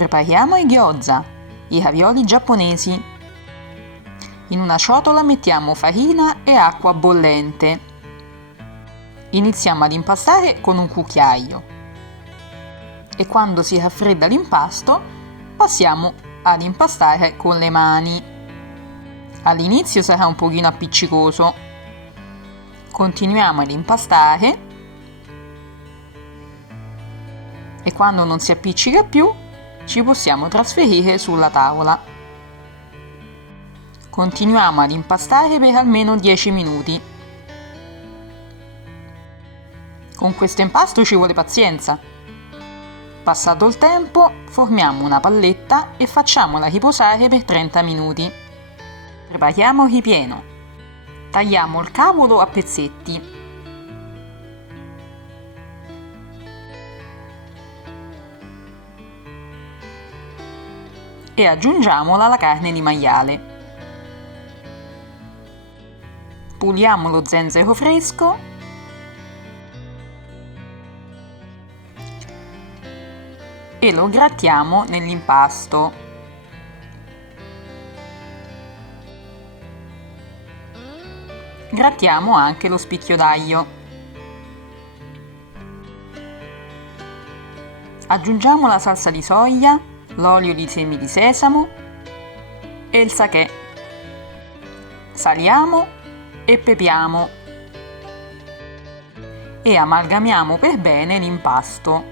Prepariamo i gyoza, i ravioli giapponesi. In una ciotola mettiamo farina e acqua bollente. Iniziamo ad impastare con un cucchiaio e quando si raffredda l'impasto passiamo ad impastare con le mani. All'inizio sarà un pochino appiccicoso. Continuiamo ad impastare e quando non si appiccica più ci possiamo trasferire sulla tavola. Continuiamo ad impastare per almeno 10 minuti. Con questo impasto ci vuole pazienza. Passato il tempo, formiamo una palletta e facciamola riposare per 30 minuti. Prepariamo il ripieno. Tagliamo il cavolo a pezzetti. E aggiungiamola alla carne di maiale. Puliamo lo zenzero fresco e lo grattiamo nell'impasto. Grattiamo anche lo spicchio d'aglio. Aggiungiamo la salsa di soia, l'olio di semi di sesamo e il sakè. Saliamo e pepiamo e amalgamiamo per bene l'impasto.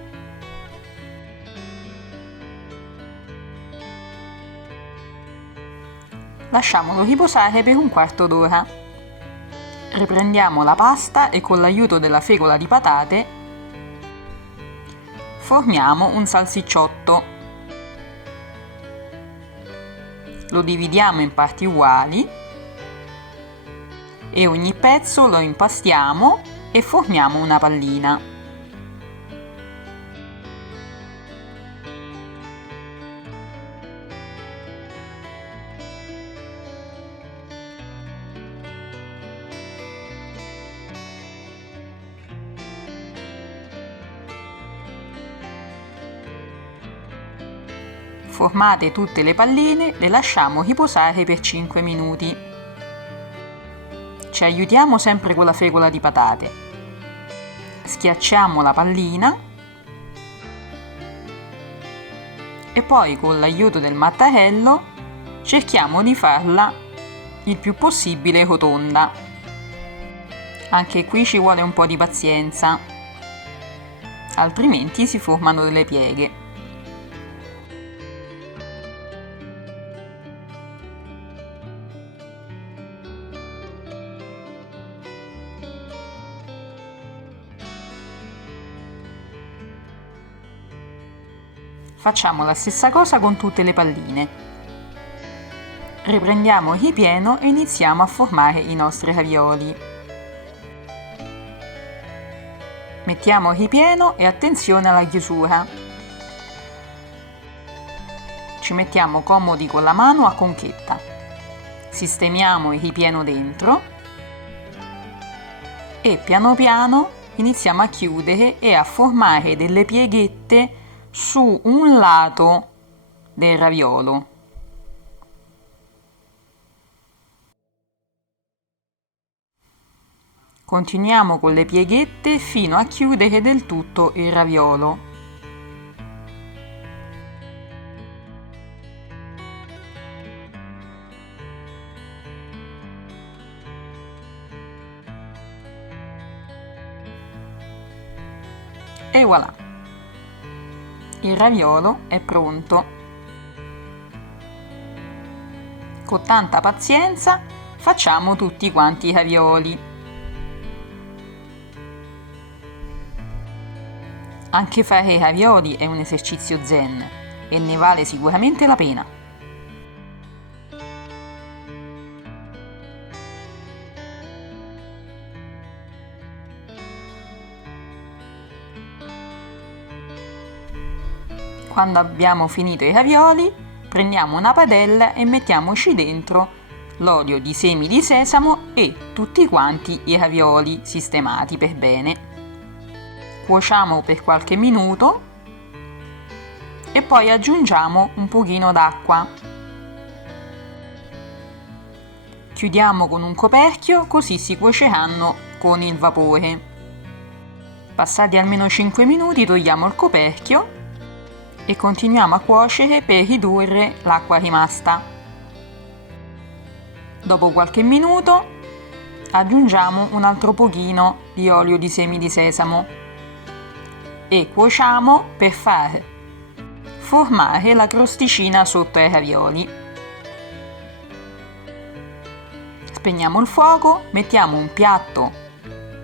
Lasciamolo riposare per un quarto d'ora. Riprendiamo la pasta e con l'aiuto della fecola di patate formiamo un salsicciotto. Lo dividiamo in parti uguali e ogni pezzo lo impastiamo e formiamo una pallina. Formate tutte le palline, le lasciamo riposare per 5 minuti. Ci aiutiamo sempre con la fecola di patate. Schiacciamo la pallina e poi con l'aiuto del mattarello cerchiamo di farla il più possibile rotonda. Anche qui ci vuole un po' di pazienza, altrimenti si formano delle pieghe. Facciamo la stessa cosa con tutte le palline. Riprendiamo il ripieno e iniziamo a formare i nostri ravioli. Mettiamo il ripieno e attenzione alla chiusura. Ci mettiamo comodi con la mano a conchetta. Sistemiamo il ripieno dentro e piano piano iniziamo a chiudere e a formare delle pieghette su un lato del raviolo. Continuiamo con le pieghette fino a chiudere del tutto il raviolo. E voilà! Il raviolo è pronto. Con tanta pazienza facciamo tutti quanti i ravioli. Anche fare i ravioli è un esercizio zen e ne vale sicuramente la pena. Quando abbiamo finito i ravioli, prendiamo una padella e mettiamoci dentro l'olio di semi di sesamo e tutti quanti i ravioli sistemati per bene. Cuociamo per qualche minuto e poi aggiungiamo un pochino d'acqua. Chiudiamo con un coperchio così si cuoceranno con il vapore. Passati almeno 5 minuti togliamo il coperchio e continuiamo a cuocere per ridurre l'acqua rimasta. Dopo qualche minuto aggiungiamo un altro pochino di olio di semi di sesamo e cuociamo per far formare la crosticina sotto ai ravioli. Spegniamo il fuoco, mettiamo un piatto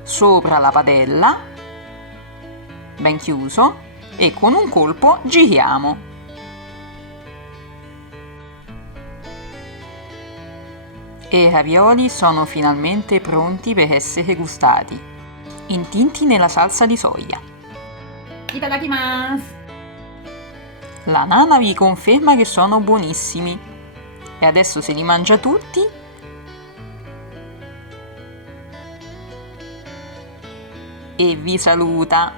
sopra la padella ben chiuso e con un colpo giriamo. E i ravioli sono finalmente pronti per essere gustati, intinti nella salsa di soia. Itadakimasu! La nana vi conferma che sono buonissimi e adesso se li mangia tutti e vi saluta.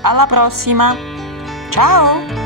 Alla prossima! Ciao!